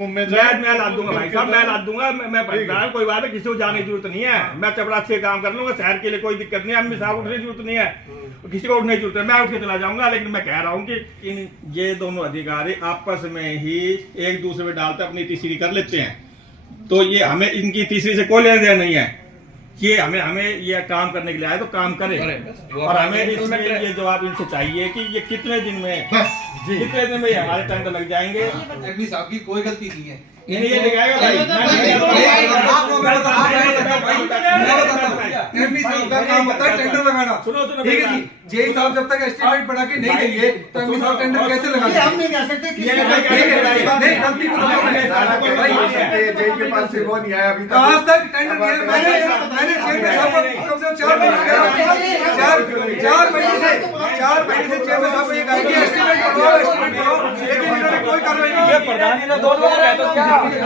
मैं ला दूंगा भाई साहब, मैं ला दूंगा। मैं कोई बात है, किसी को जाने की जरूरत नहीं है। मैं चपड़ा से काम कर लूंगा, शहर के लिए कोई दिक्कत नहीं है। अम्मी साहब उठने की जरूरत नहीं है, किसी को उठने की जरूरत है, मैं उठ के चला जाऊंगा। लेकिन मैं कह रहा हूँ कि ये दोनों अधिकारी आपस में ही एक दूसरे में डालते अपनी तीसरी कर लेते हैं। तो ये हमें इनकी तीसरी से कोई लेना देना नहीं है। ये हमें ये काम करने के लिए आए तो काम करें। और हमें इसमें ये जवाब इनसे चाहिए कि ये कितने दिन में, कितने दिन में हमारे टेंडर लग जाएंगे। एमपी साहब की कोई गलती नहीं है। ये लगाएगा भाई। एमपी साहब का काम होता है टेंडर लगाना। सुनो ठीक है जी, जेई साहब जब तक एस्टिमेट बना के नहीं देंगे तो एमपी साहब टेंडर कैसे लगाएंगे? हम नहीं कह सकते कि नहीं, गलती को जेई के पास से वो नहीं आया अभी तक। आज तक टेंडर नहीं है। मैंने चेयरमैन साहब को कम से कम 4 महीने से चेयरमैन साहब को एक आइडिया एस्टिमेट करो, लेकिन इन्होंने कोई कार्रवाई नहीं की। प्रधान जी ने 2 लोग रहे तो क्या नहीं,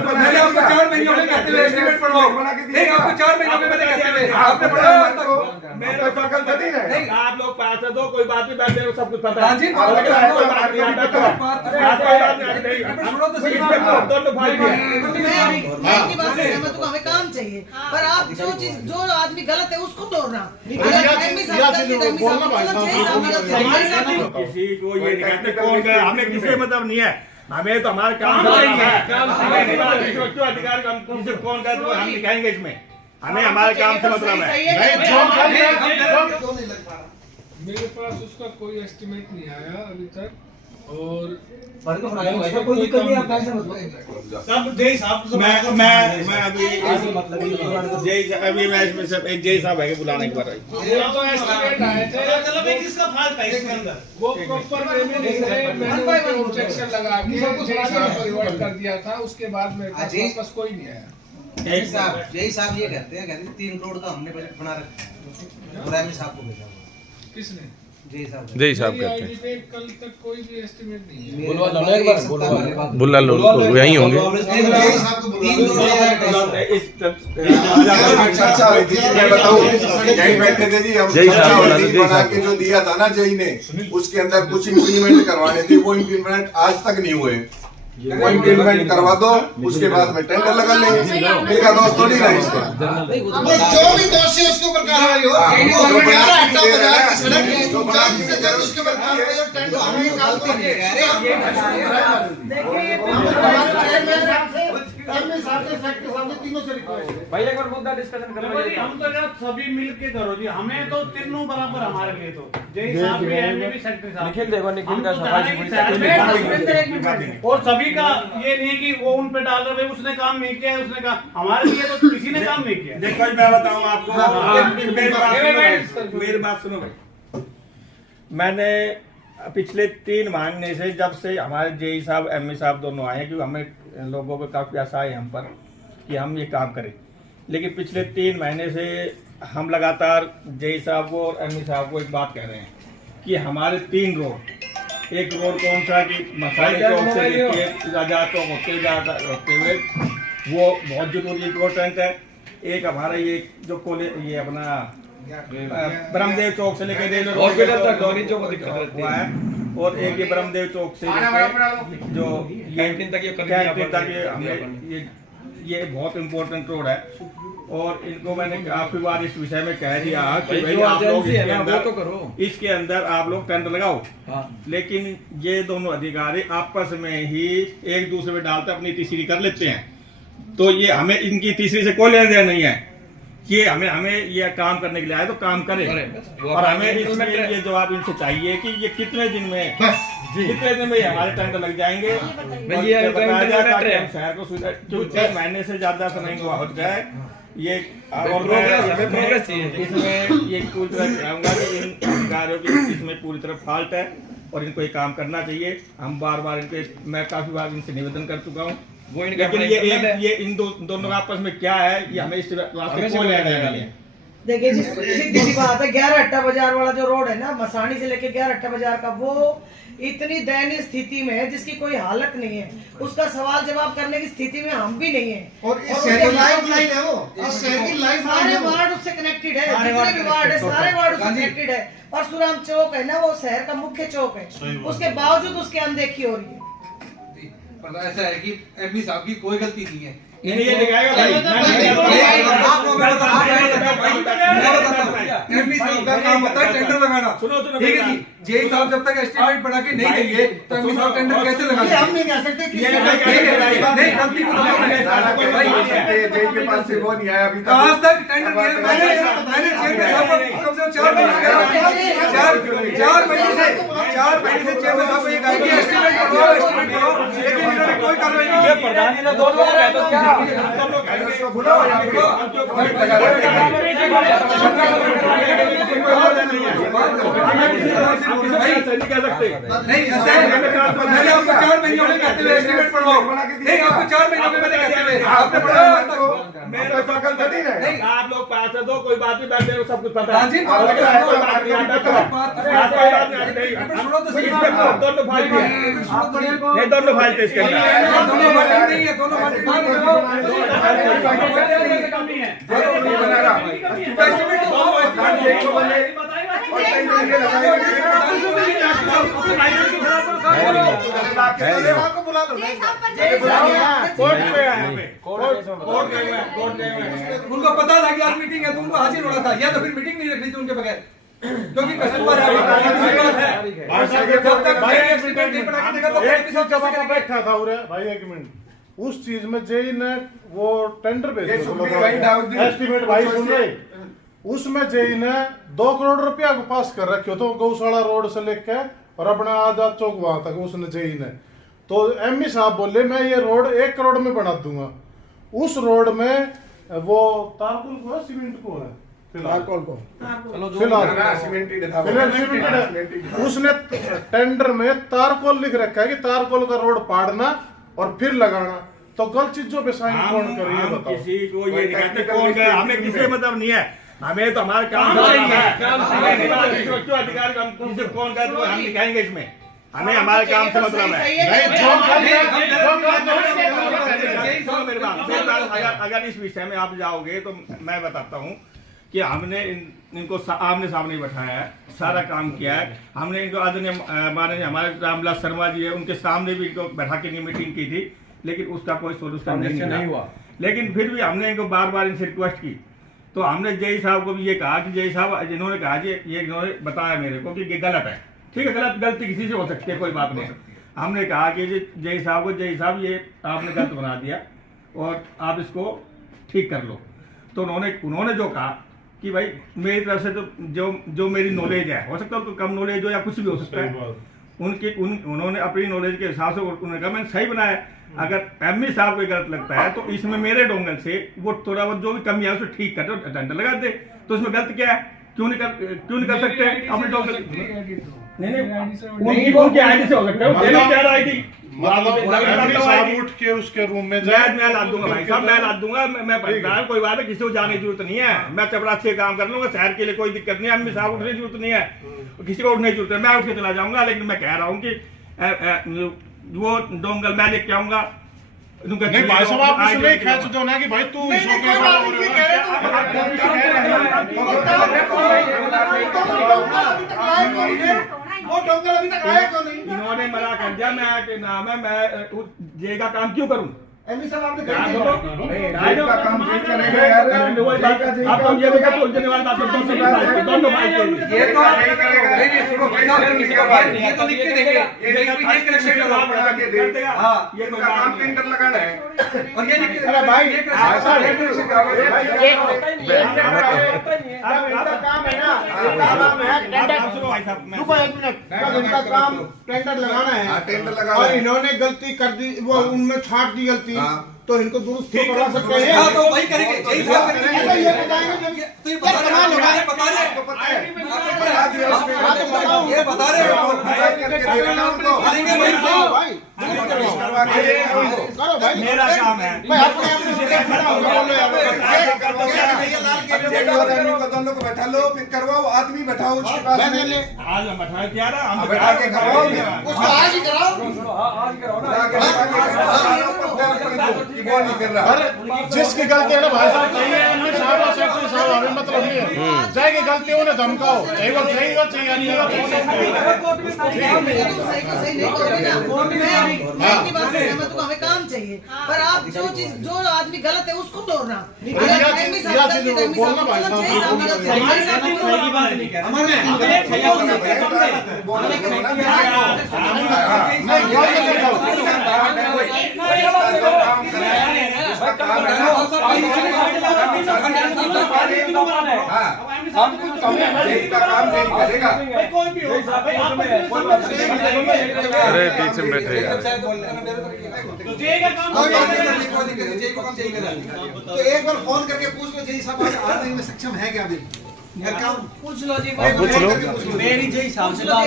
मैंने आपको 4 महीनों में कहते हुए एस्टिमेट पढ़वाओ। नहीं, आपको 4 महीनों में मैंने कहते हुए आपने पढ़ा मेरे पकड़ नहीं, आप लोग पैसे दो, कोई बात नहीं, बैठे हो, सब कुछ पता है। हाँ जी, कोई बात नहीं, दोनों भाई हैं। मैं आपकी बात से सहमत हूँ, हमें काम चाहिए, पर आप जो आदमी गलत है उसको तोड़ना। किसी को ये नहीं कहते कौन गया, हमें किसी मतलब नहीं है। हमें तो हमारा काम अधिकार हम किसी कौन कहते तो हम दिखाएंगे इसमें। हमें हमारे काम से मतलब है। मेरे पास उसका कोई एस्टिमेट नहीं आया अभी तक। और कोई दिक्कत नहीं, आप पैसे मत लो। सब जय साहब मैं अभी मैं इसमें सब एक जय साहब है बुलाने के बाद ये तो एस्टिमेट आए थे। चलो भाई, किसका फाल्ट है इसके अंदर? वो प्रॉपर वे में नहीं थे। मैंने ऑब्जेक्शन लगा के रिवर्ट कर दिया था। उसके बाद मेरे पास वापस कोई नहीं आया। यही साहब ये कहते हैं 3 करोड़ का हमने बजट बना रखा है, बुराई साहब को भेजा। किसने? जय साहब कहते हैं कल तक कोई भी एस्टिमेट नहीं है। बुला लो यही होंगे। मैं बताऊं, यही बैठे थे जी हम। बना के जो दिया था ना जय ने, उसके अंदर कुछ इम्प्लीमेंट करवाने थे, वो इम्प्लीमेंट आज तक नहीं हुए। वो इम्प्लीमेंट करवा दो, उसके बाद में टेंडर लगा लेंगे। मेरा दोस्त थोड़ी ना इसका। जो भी दोषी उसके ऊपर कार्रवाई हो। उसके ऊपर कार्रवाई हो, टेंडर हम निकालते हैं। भाई एक बार मुद्दा डिस्कशन कर लो। हम तो यार सभी मिलके करो जी, हमें तो तीनों बराबर हमारे लिए तो जय साहब भी है, मैं भी सेक्रेटरी साहब। निखिल देखो, निखिल का और सभी का ये नहीं कि वो उन पे डाल रहे उसने काम नहीं किया, उसने कहा हमारे लिए तो किसी ने काम नहीं किया। देखो मैं बताऊं आपको, मेरी बात सुनो भाई। मैंने पिछले 3 महीने से, जब से हमारे जेई साहब एमई साहब दोनों आए, क्योंकि हमें लोगों को काफी आशा है हम पर कि हम ये काम करें, लेकिन पिछले 3 महीने से हम लगातार जेई साहब को और एमई साहब को एक बात कह रहे हैं कि हमारे 3 रोड, एक रोड कौन सा कि मसाले चौक से लेके राजा चौक होते हुए वो बहुत जरूरी इम्पोर्टेंट है। एक हमारा ये जो ये अपना ब्रह्मदेव चौक से लेकर हॉस्पिटल तक हुआ है, और एक ये ब्रह्मदेव चौक से जो कैंटीन तक ये बहुत इम्पोर्टेंट रोड है। और इनको मैंने काफी बार इस विषय में कह दिया कि भाई आप लोग इसके अंदर आप लोग टेंडर लगाओ। लेकिन ये दोनों अधिकारी आपस में ही एक दूसरे में डालते अपनी तीसरी कर लेते हैं। तो ये हमें इनकी तीसरी से कोई लेना देना नहीं है। कि हमें ये काम करने के लिए आए तो काम करें। और हमें इसमें ये जवाब इनसे चाहिए कि ये कितने दिन में, कितने दिन में हमारे टेंडर लग जाएंगे। शहर को 6 महीने से ज्यादा समय हुआ हो जाए ये। और इसमें ये पूरी तरह चाहूंगा कि इन अधिकारियों की इसमें पूरी तरह फॉल्ट है और इनको ये काम करना चाहिए। हम बार बार इनके, मैं काफी बार इनसे निवेदन कर चुका हूँ, लेकिन ये इन दोनों आपस में क्या है ये हमें इस वास्ते कौन लेना है। देखिए जी, सीधी सी बात है, 11 अट्टा बाजार वाला जो रोड है ना, मसानी से लेके 11 अट्टा बाजार का, वो इतनी दयनीय स्थिति में है जिसकी कोई हालत नहीं है। उसका सवाल जवाब करने की स्थिति में हम भी नहीं है। और इस शहर की लाइफ लाइन है वो, इस शहर की लाइफ सारे वार्ड कनेक्टेड है, जितने भी वार्ड है सारे वार्ड उससे कनेक्टेड है। परशुराम चौक है ना, वो शहर का मुख्य चौक है, उसके बावजूद उसकी अनदेखी हो रही है। पर ऐसा है कि एमपी साहब की कोई गलती नहीं है। ये दिखाएगा भाई, एमपी साहब का काम होता है टेंडर लगाना। सुनो ठीक है जी, जेई साहब जब तक एस्टिमेट बना के नहीं देंगे तो एमपी साहब टेंडर कैसे लगाएंगे? हम नहीं कह सकते नहीं, गलती को जेई के पास से वो नहीं आया अभी तक। आज तक टेंडर मैंने चेयरमैन साहब को कम से कम 4 महीने से चेयरमैन साहब को ये कहा कि एस्टिमेट करो, लेकिन इन्होंने कोई कार्रवाई नहीं की। प्रधान जी ने 2 बार है तो क्या बुलाओ यहाँ पे। नहीं कह सकते। नहीं ऐसा है, मैंने आपको 4 महीनों में कहते हुए एस्टिमेट पढ़वाओ। नहीं, आपको 4 महीनों में मैंने कहते हुए आपने पढ़ा मेरे सकल थोड़ी है। नहीं, आप लोग पास है, दो कोई बात नहीं, बैठे हो, सब कुछ पता है। हाँ जी, कोई बात नहीं, दोनों फाइल ये दोनों फाइल थे इसके अंदर। दोनों बातें नहीं है, दोनों बातें नहीं उनको पता था कि आज मीटिंग है तो उनको हाजिर होना था, या तो फिर मीटिंग नहीं रखनी थी उनके बगैर, क्योंकि कस्टमर है। बैठा था भाई 1 मिनट, उस चीज में जेई ने वो टेंडर भेज एस्टिमेट भाई सुन रहे, उसमें जेई ने 2 करोड़ रुपया को पास कर रखे हो तो गौशाला रोड से लेके और अपना आजाद चौक वहां तक उसने जेई ने। तो एमई साहब बोले मैं ये रोड 1 करोड़ में बना दूंगा। उस रोड में वो तारकुल को है, सीमेंट को है फिलहाल, उसने टेंडर में तारकोल लिख रखा है कि तारकोल का रोड पाड़ना और फिर लगाना। तो गलत चीजों पे साइन कौन करिए बताओ? किसी को ये नहीं कहते कौन है, हमें किसी मतलब नहीं है, हमें तो हमारा काम क्यों अधिकार हम किसी कौन कहते तो हम दिखाएंगे इसमें, हमें हमारे काम से मतलब है। अगर इस विषय में आप जाओगे तो मैं बताता हूँ कि हमने इनको आमने सामने बैठाया है, सारा काम किया है हमने। इनको आदरणीय माननीय हमारे रामविलास शर्मा जी है, उनके सामने भी इनको बैठा के मीटिंग की थी, लेकिन उसका कोई सोल्यूशन नहीं हुआ। लेकिन फिर भी हमने इनको बार बार इनसे रिक्वेस्ट की, तो हमने जेई साहब को भी ये कहा कि जेई साहब जिन्होंने कहा कि ये इन्होंने बताया मेरे को कि ये गलत है, ठीक है, गलती किसी से हो सकती है, कोई बात नहीं। हमने कहा कि जेई साहब को, जेई साहब ये आपने गलत बना दिया और आप इसको ठीक कर लो। तो उन्होंने जो कहा कि भाई मेरी तरफ से तो जो मेरी नॉलेज है, हो सकता है तो कम नॉलेज हो या कुछ भी हो सकता है, उन्होंने अपनी नॉलेज के हिसाब से उन्होंने कहा मैंने सही बनाया। अगर एमई साहब को गलत लगता है तो इसमें मेरे डोंगल से वो थोड़ा बहुत जो भी कमी है उसे ठीक कर दो, टेंडर लगा दे, तो इसमें गलत क्या है? क्यों नहीं कर सकते अपने डोंगल? नहीं उनकी आईडी से हो सकता है, उठ के उसके रूम में मैं ला दूंगा भाई साहब, मैं ला दूंगा, मैं कोई बात है, किसी को जाने की जरूरत नहीं है, मैं चपरासी से काम कर लूंगा, शहर के लिए कोई दिक्कत नहीं है, एमई साहब उठने की जरूरत नहीं है, किसी को उठने की जरूरत है, मैं उठ के चला जाऊंगा। लेकिन मैं कह रहा हूँ कि वो डोंगल मैं लेके आऊंगा। नहीं भाई साहब आप उसमें खींच दो ना कि भाई तू इन्होंने मना कर दिया, मैं नाम है, मैं जे का काम क्यों करूं? एमई साहब आपने काम काम करेंगे यार, आप ये देखा तो उलझने वाली बात है, दोनों भाई के लिए ये तो लिख के देंगे, ये कनेक्शन बना के देगा। हाँ, ये काम टेंडर लगाना है और ये लिख के अरे भाई ऐसा है काम है ना, इनका काम टेंडर लगाना है, टेंडर लगाना और है। इन्होंने गलती कर दी, वो उनमें छाट दी गलती, तो इनको दुरुस्त करवा सकते हैं। हाँ तो वही करेंगे, यही सब करेंगे। ये बताएंगे तो ये बता रहे हो, ये बता रहे हो, मेरा काम है। दोनों को बैठा लो, फिर करवाओ, आदमी बैठाओ उसके पास आज हम बैठा क्या रहा, हम बैठा के करवाओ, आज ही कराओ, आज ही कराओ ना। नहीं कर रहा। अरे जिसकी गलती है ना भाई साहब, चाहिए एमपी साहब और सेक्रेटरी साहब, हमें मतलब नहीं है। जाएगी गलती उन्हें धमकाओ, चाहिए वो चाहिए नहीं सही नहीं करोगे ना। मैं आपकी बात से सहमत हूँ, हमें काम चाहिए, पर आप जो आदमी गलत है उसको तोड़ना बोलना भाई साहब, अरे पीछे में बैठे यार। तो एक बार फोन करके पूछ लो जय साहब आज आने में सक्षम है क्या अभी? काम पूछ लो जी, आप पूछ लो। मेरी जय साहब से बात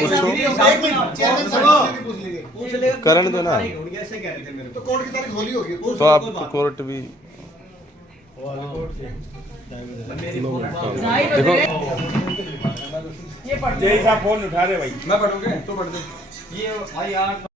पूछ ले करण दो ना, ऐसे कह रहे थे मेरे को। तो कोर्ट की तारीख होली होगी तो आप कोर्ट भी देखो। जय साहब फोन उठा रहे भाई। मैं पढ़ूंगा तो पढ़ दे ये भाई यार।